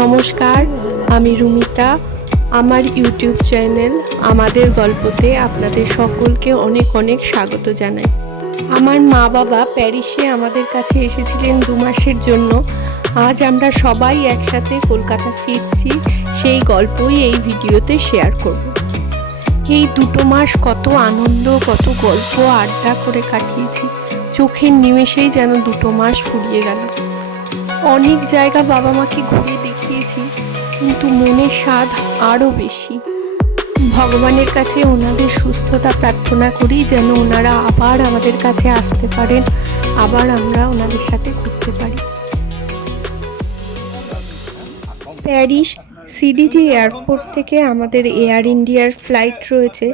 নমস্কার, আমি রুমিতা। আমার ইউটিউব চ্যানেল আমাদের গল্পতে আপনাদের সকলকে অনেক অনেক স্বাগত জানাই। আমার মা বাবা প্যারিসে আমাদের কাছে এসেছিলেন 2 মাসের জন্য। আজ আমরা সবাই একসাথে কলকাতা ফিরছি, সেই গল্পই এই ভিডিওতে শেয়ার করব। এই 2 মাস কত আনন্দ, কত গল্প আড্ডা করে কাটিয়েছি। চোখের নিমেষেই যেন 2 মাস ফুরিয়ে গেল। অনেক জায়গা বাবা মাকে ঘুরে দেখিয়েছি, কিন্তু মনের স্বাদ আরও বেশি। ভগবানের কাছে ওনাদের সুস্থতা প্রার্থনা করি, যেন ওনারা আবার আমাদের কাছে আসতে পারেন, আবার আমরা ওনাদের সাথে ঘুরতে পারি। প্যারিস সিডিজি এয়ারপোর্ট থেকে আমাদের এয়ার ইন্ডিয়ার ফ্লাইট রয়েছে।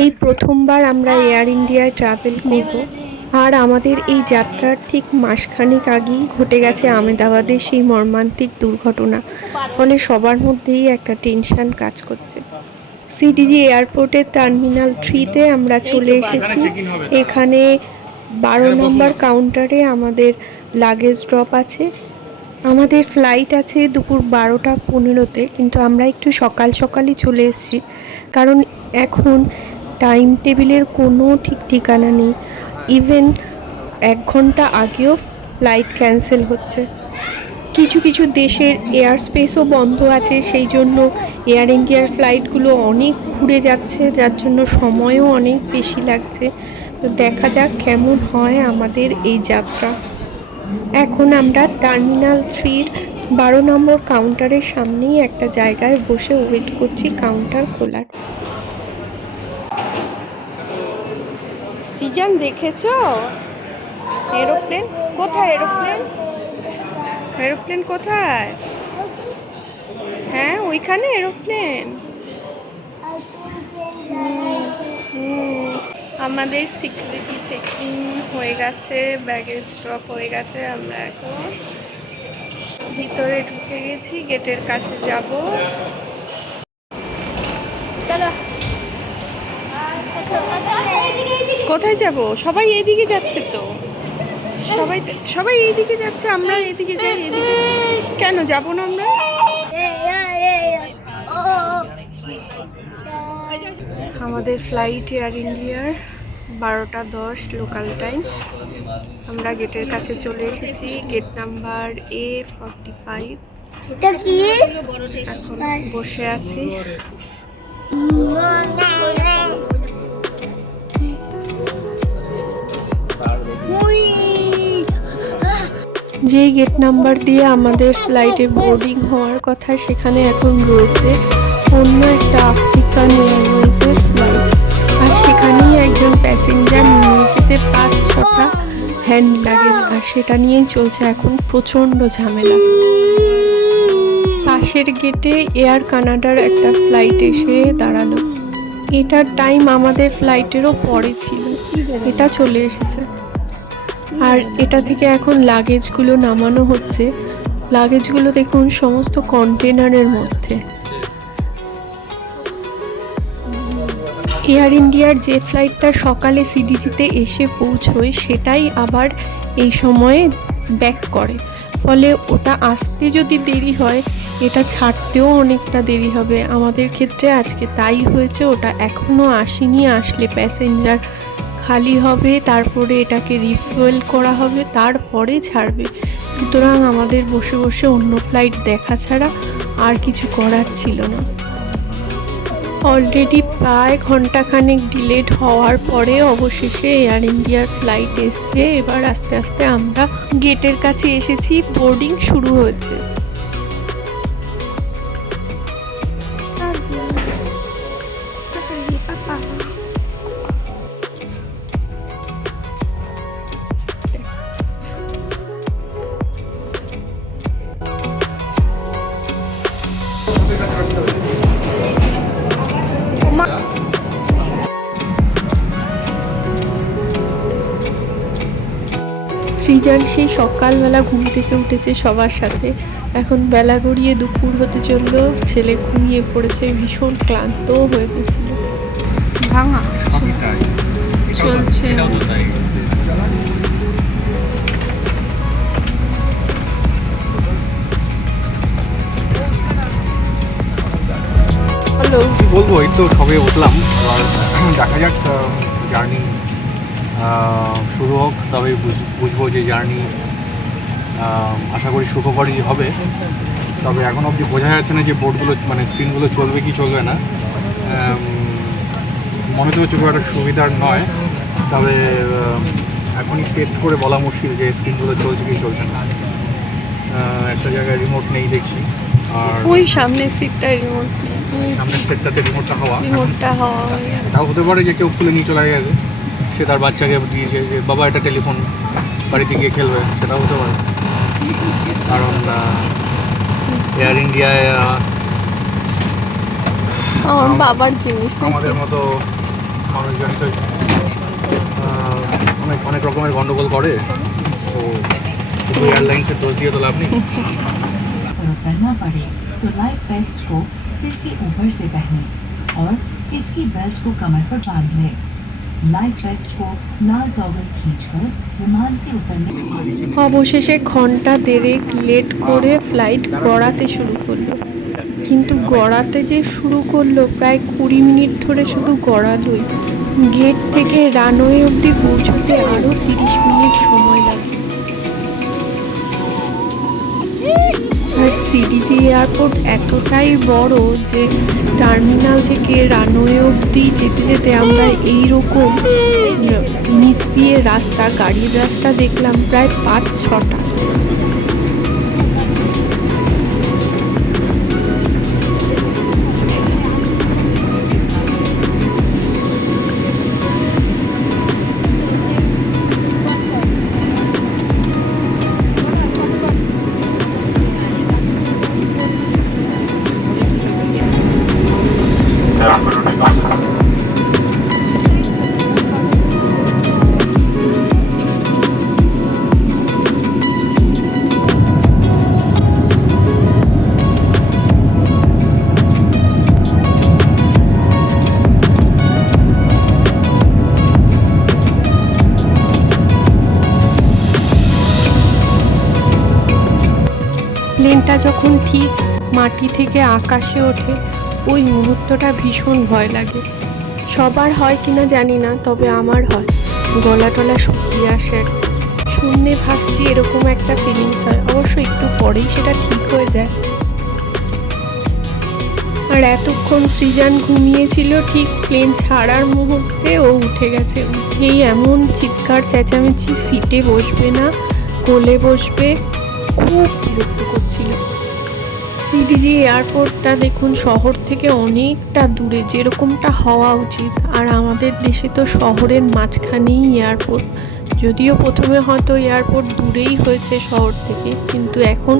এই প্রথমবার আমরা এয়ার ইন্ডিয়ায় ট্রাভেল করব। আর আমাদের এই যাত্রার ঠিক মাসখানেক আগেই ঘটে গেছে আহমেদাবাদে সেই মর্মান্তিক দুর্ঘটনা। ফলে সবার মধ্যেই একটা টেনশন কাজ করছে। সিডিজি এয়ারপোর্টের টার্মিনাল 3-তে আমরা চলে এসেছি। এখানে 12 নম্বর কাউন্টারে আমাদের লাগেজ ড্রপ আছে। আমাদের ফ্লাইট আছে দুপুর 12টা 15-তে, কিন্তু আমরা একটু সকাল সকালই চলে এসেছি, কারণ এখন টাইম টেবিলের কোনো ঠিক ঠিকানা নেই। ইভেন 1 ঘন্টা আগেও ফ্লাইট ক্যান্সেল হচ্ছে। কিছু কিছু দেশের এয়ার স্পেসও বন্ধ আছে, সেই জন্য এয়ার ইন্ডিয়ার ফ্লাইটগুলো অনেক ঘুরে যাচ্ছে, যার জন্য সময়ও অনেক বেশি লাগছে। তো দেখা যাক কেমন হয় আমাদের এই যাত্রা। এখন আমরা টার্মিনাল 3-র 12 নম্বর কাউন্টারের সামনেই একটা জায়গায় বসে ওয়েট করছি কাউন্টার খোলার। সিজান, দেখেছো এরোপ্লেন? কোথায় এরোপ্লেন? এরোপ্লেন কোথায়? হ্যাঁ, ওইখানে এরোপ্লেন। আমাদের সিকিউরিটি চেকিং হয়ে গেছে, ব্যাগেজ ড্রপ হয়ে গেছে। আমরা এখন ভিতরে ঢুকে গেছি, গেটের কাছে যাব। চলো, কোথায় যাব? সবাই এইদিকে যাচ্ছে তো, সবাই এইদিকে যাচ্ছে, আমরা এইদিকে যাই। এইদিকে কেন যাব না আমরা? আমাদের ফ্লাইট এয়ার ইন্ডিয়ার 12টা 10 লোকাল টাইম। আমরা গেটের কাছে চলে এসেছি, গেট নাম্বার A45। এখন বসে আছি। যেই গেট নাম্বার দিয়ে আমাদের ফ্লাইটে বোর্ডিং হওয়ার কথা, সেখানে এখন রয়েছে অন্য একটা আফ্রিকান এয়ারওয়েজের ফ্লাইট। আর সেখানেই একজন প্যাসেঞ্জার নিয়ে এসেছে 5-6টা হ্যান্ড লাগেজ, আর সেটা নিয়েই চলছে এখন প্রচণ্ড ঝামেলা। পাশের গেটে এয়ার কানাডার একটা ফ্লাইট এসে দাঁড়ালো। এটার টাইম আমাদের ফ্লাইটেরও পরে ছিল, এটা চলে এসেছে। আর এটা থেকে এখন লাগেজগুলো নামানো হচ্ছে। লাগেজগুলো দেখুন সমস্ত কন্টেনারের মধ্যে। এয়ার ইন্ডিয়ার যে ফ্লাইটটা সকালে সিডিজিতে এসে পৌঁছয়, সেটাই আবার এই সময়ে ব্যাক করে। ফলে ওটা আসতে যদি দেরি হয়, এটা ছাড়তেও অনেকটা দেরি হবে। আমাদের ক্ষেত্রে আজকে তাই হয়েছে, ওটা এখনও আসেনি। আসলে প্যাসেঞ্জার খালি হবে, তারপরে এটাকে রিফুয়েল করা হবে, তারপরে ছাড়বে। সুতরাং আমাদের বসে বসে অন্য ফ্লাইট দেখা ছাড়া আর কিছু করার ছিল না। অলরেডি প্রায় ঘন্টাখানেক ডিলেড হওয়ার পরে অবশেষে এয়ার ইন্ডিয়ার ফ্লাইট এসছে। এবার আস্তে আস্তে আমরা গেটের কাছে এসেছি, বোর্ডিং শুরু হয়েছে। সৃজন সেই সকালবেলা ঘুম থেকে উঠেছে সবার সাথে। এখন বেলা গড়িয়ে দুপুর হতে চললো। ছেলে ঘুমিয়ে পড়েছে, ভীষণ ক্লান্তও হয়ে গেছিল। ভাঙা চলছে। বলো। কি বলবো, এই তো সবে উঠলাম, এবার দেখা যাক জার্নি শুরু হোক, তবে বুঝবো যে জার্নি আশা করি সুখকরই হবে। তবে এখন অবধি বোঝা যাচ্ছে না যে বোর্ডগুলো মানে স্ক্রিনগুলো চলবে কি চলবে না। মনে তো হচ্ছে খুব একটা সুবিধার নয়, তবে এখনই টেস্ট করে বলা মুশকিল যে স্ক্রিনগুলো চলছে কি চলছে না। একটা জায়গায় রিমোট নেই দেখছি, আর ওই সামনের সিটটা রিমোট, সামনের সেটটাতে রিমোটটা হওয়া এটাও হতে পারে যে কেউ খুলে নিয়ে চলে গেছে, সে তার বাচ্চাকে দিয়েছে যে বাবা এটা টেলিফোন, বাড়িতে গিয়ে খেলবে, সেটাও হতে পারে। কারণ এয়ার ইন্ডিয়ায় আমার বাবার জিনিস, আমাদের মতো মানুষজনই তো অনেক অনেক রকমের গন্ডগোল করে, তো শুধু এয়ারলাইন্সের দোষ দিয়ে তো লাভ নেই। करना पड़े तो लाइफ वेस्ट को सिर के ऊपर से पहने और इसकी बेल्ट को कमर पर बांध लें। लाइफ वेस्ट को लाल टॉवल खींचकर विमान से उतरने। অবশেষে ঘন্টা দেড়েক লেট করে ফ্লাইট গড়াতে শুরু করলো, কিন্তু গড়াতে যে শুরু করলো প্রায় 20 মিনিট ধরে শুধু গড়ালোই। গেট থেকে রানওয়ে অবধি পৌঁছতে আরও 30 মিনিট সময় লাগে। আর সিডিজি এয়ারপোর্ট এতটাই বড় যে টার্মিনাল থেকে রানওয়ে অবধি যেতে যেতে আমরা এইরকম নিচ দিয়ে রাস্তা, গাড়ির রাস্তা দেখলাম প্রায় 5-6টা। প্লেনটা যখন ঠিক মাটি থেকে আকাশে ওঠে ওই মুহূর্তটা ভীষণ ভয় লাগে। সবার হয় কিনা জানি না, তবে আমার হয়। গলা টলা শুকিয়ে আসে, শূন্যে ভাসছি এরকম একটা ফিলিংস হয়। অবশ্য একটু পরেই সেটা ঠিক হয়ে যায়। আর এতক্ষণ সৃজন ঘুমিয়েছিল, ঠিক প্লেন ছাড়ার মুহূর্তে ও উঠে গেছে। উঠেই এমন চিৎকার চেঁচামেচি, সিটে বসবে না, কোলে বসবে, খুব বিরক্ত করছিল। সিডিজি এয়ারপোর্টটা দেখুন শহর থেকে অনেকটা দূরে, যেরকমটা হওয়া উচিত। আর আমাদের দেশে তো শহরের মাঝখানেই এয়ারপোর্ট, যদিও প্রথমে হয়তো এয়ারপোর্ট দূরেই হয়েছে শহর থেকে, কিন্তু এখন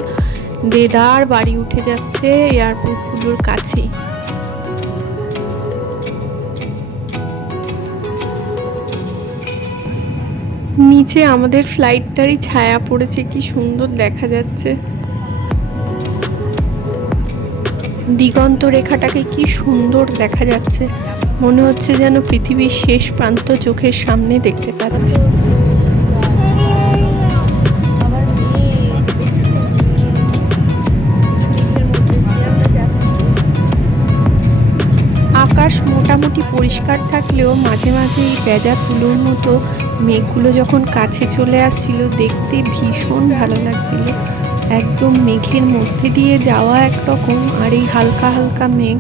দেদার বাড়ি উঠে যাচ্ছে এয়ারপোর্টগুলোর কাছেই। নিচে আমাদের ফ্লাইটটারই ছায়া পড়েছে, কি সুন্দর দেখা যাচ্ছে। দিগন্ত রেখাটাকে কি সুন্দর দেখা যাচ্ছে, মনে হচ্ছে যেন পৃথিবীর শেষ প্রান্ত চোখের সামনে দেখতে পাচ্ছি। আকাশ মোটামুটি পরিষ্কার থাকলেও মাঝে মাঝে এই ভেজা তুলোর মতো মেঘগুলো যখন কাছে চলে আসছিল, দেখতে ভীষণ ভালো লাগছিল। একদম মেঘের মধ্যে দিয়ে যাওয়া একরকম, আর এই হালকা হালকা মেঘ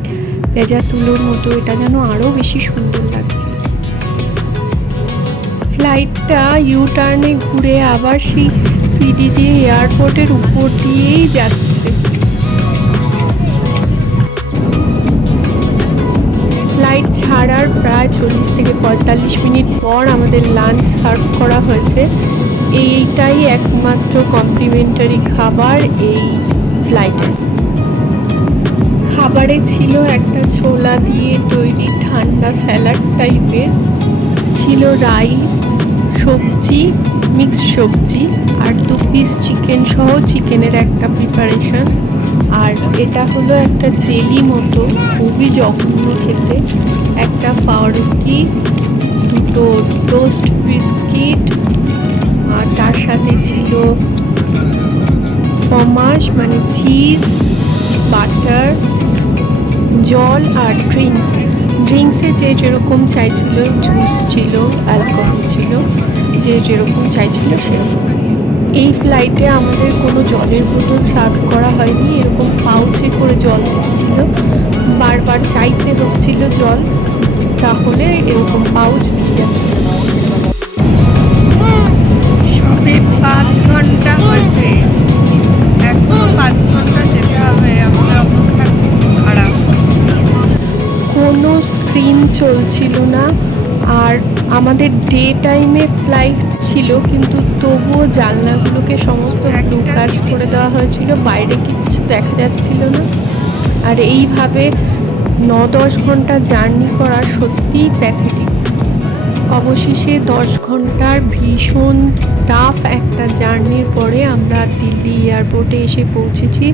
ভেজা তুলোর মতো, এটা যেন আরও বেশি সুন্দর লাগছে। ফ্লাইটটা ইউ টার্নে ঘুরে আবার সেই সিডিজি এয়ারপোর্টের উপর দিয়েই যাচ্ছে। ফ্লাইট ছাড়ার প্রায় 40 থেকে 45 মিনিট পর আমাদের লাঞ্চ সার্ভ করা হয়েছে। এইটাই একমাত্র কমপ্লিমেন্টারি খাবার এই ফ্লাইটে। খাবারে ছিল একটা ছোলা দিয়ে তৈরি ঠান্ডা স্যালাড টাইপের, ছিল রাইস, সবজি, মিক্সড সবজি, আর 2 পিস চিকেন সহ চিকেনের একটা প্রিপারেশন। আর এটা হলো একটা জেলি মতো, খুবই জঘন্য খেতে। একটা পাউরুটি, 2টো টোস্ট বিস্কিট, আর তার সাথে ছিল ফ্রমাজ মানে চিজ, বাটার, জল আর ড্রিঙ্কসে যে যেরকম চাইছিল, জুস ছিল, অ্যালকোহল ছিল, যে যেরকম চাইছিল সেরকম। এই ফ্লাইটে আমাদের কোনো জলের বোতল সার্ভ করা হয়নি, এরকম পাউচে করে জল দিচ্ছিল, বারবার চাইতে হচ্ছিল জল, তাহলে এরকম পাউচ দিয়ে যাচ্ছিল। সবে 5 ঘন্টা হয়েছে, এখনো 5 ঘন্টা যেতে হবে। আমাদের অবস্থা খুব খারাপ। কোনো স্ক্রিন চলছিল না, আর আমাদের ডে টাইমে ফ্লাইট ছিল, কিন্তু তবুও জানলাগুলোকে সমস্ত ব্লু কাজ করে দেওয়া হয়েছিল, বাইরে কিচ্ছু দেখা যাচ্ছিল না। আর এইভাবে 9-10 ঘন্টা জার্নি করা সত্যিই প্যাথেটিক। অবশেষে 10 ঘন্টার ভীষণ টাফ একটা জার্নির পরে আমরা দিল্লি এয়ারপোর্টে এসে পৌঁছেছি।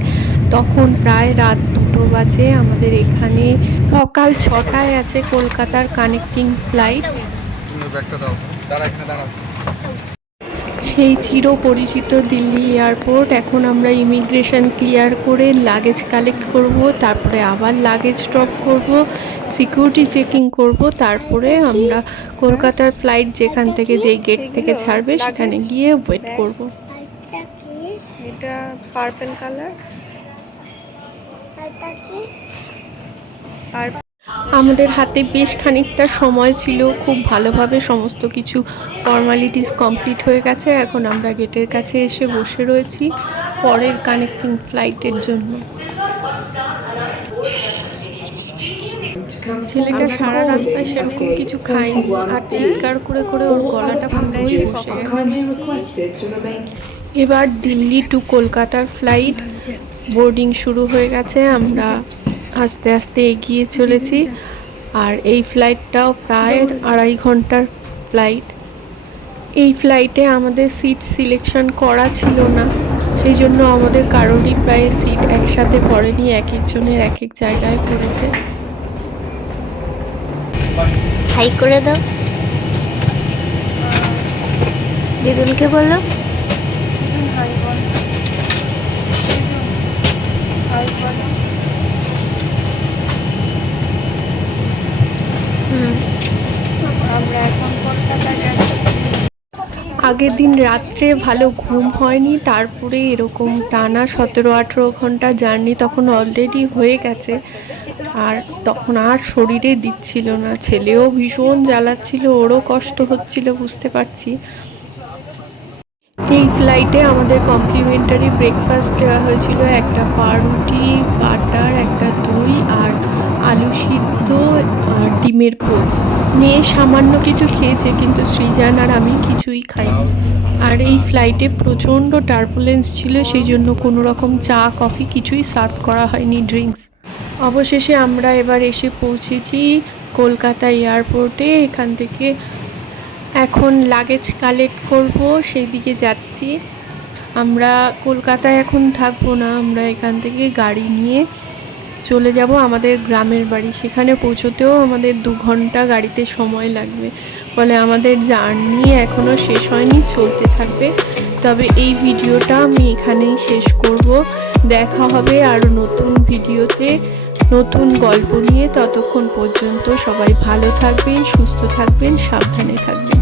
তখন প্রায় রাত 2 বাজে। আমাদের এখানে সকাল 6টায় আছে কলকাতার কানেক্টিং ফ্লাইট। সেই চিরপরিচিত দিল্লি এয়ারপোর্ট। এখন আমরা ইমিগ্রেশন ক্লিয়ার করে লাগেজ কালেক্ট করব, তারপরে আবার লাগেজ ড্রপ করব, সিকিউরিটি চেকিং করব, তারপরে আমরা কলকাতার ফ্লাইট যেখান থেকে, যেই গেট থেকে ছাড়বে সেখানে গিয়ে ওয়েট করব। এটা পার্পল কালার। আর আমাদের হাতে বেশ খানিকটা সময় ছিল, খুব ভালোভাবে সমস্ত কিছু ফর্মালিটিস কমপ্লিট হয়ে গেছে। এখন আমরা গেটের কাছে এসে বসে রয়েছি পরের কানেক্টিং ফ্লাইটের জন্য। ছেলেটা সারা রাস্তায় সেরকম কিছু খায়নি, আর চিৎকার করে করে ওর গলাটা পুরোই বসে গেছে। এবার দিল্লি টু কলকাতার ফ্লাইট বোর্ডিং শুরু হয়ে গেছে। আমরা আস্তে আস্তে এগিয়ে চলেছি, আর এই ফ্লাইটটাও প্রায় 2.5 ঘন্টার ফ্লাইট। এই ফ্লাইটে আমাদের সিট সিলেকশন করা ছিল না, সেই জন্য আমাদের কারোরই প্রায় সিট একসাথে পড়েনি, এক একজনের এক এক জায়গায় পড়েছে। হাই করে দাও, দিদুনকে বলো। হাই বল, হাই বল। আমরা এখন কলকাতা যাচ্ছি। আগের দিন রাত্রে ভালো ঘুম হয়নি, তারপরে এরকম টানা 17-18 ঘন্টা জার্নি তখন অলরেডি হয়ে গেছে, আর তখন আর শরীরে দিচ্ছিল না। ছেলেও ভীষণ জ্বালাচ্ছিল, ওরও কষ্ট হচ্ছিল, বুঝতে পারছি। এই ফ্লাইটে আমাদের কমপ্লিমেন্টারি ব্রেকফাস্ট দেওয়া হয়েছিল, একটা পাউরুটি, বাটার, একটা দই, আর আলু সিদ্ধ, আর ডিমের পোচ। মেয়ে সামান্য কিছু খেয়েছে, কিন্তু সৃজান আর আমি কিছুই খাইনি। আর এই ফ্লাইটে প্রচণ্ড টার্বুলেন্স ছিল, সেই জন্য কোনো রকম চা কফি কিছুই সার্ভ করা হয়নি, ড্রিঙ্কস। অবশেষে আমরা এবার এসে পৌঁছেছি কলকাতা এয়ারপোর্টে। এখান থেকে এখন লাগেজ কালেক্ট করব, সেই দিকে যাচ্ছি। আমরা কলকাতায় এখন থাকবো না, আমরা এখান থেকে গাড়ি নিয়ে চলে যাব আমাদের গ্রামের বাড়ি। সেখানে পৌঁছতেও আমাদের 2 ঘন্টা গাড়িতে সময় লাগবে, ফলে আমাদের জার্নি এখনও শেষ হয়নি, চলতে থাকবে। তবে এই ভিডিওটা আমি এখানেই শেষ করব। দেখা হবে আরও নতুন ভিডিওতে, নতুন গল্প নিয়ে। ততক্ষণ পর্যন্ত সবাই ভালো থাকবেন, সুস্থ থাকবেন, সাবধানে থাকবেন।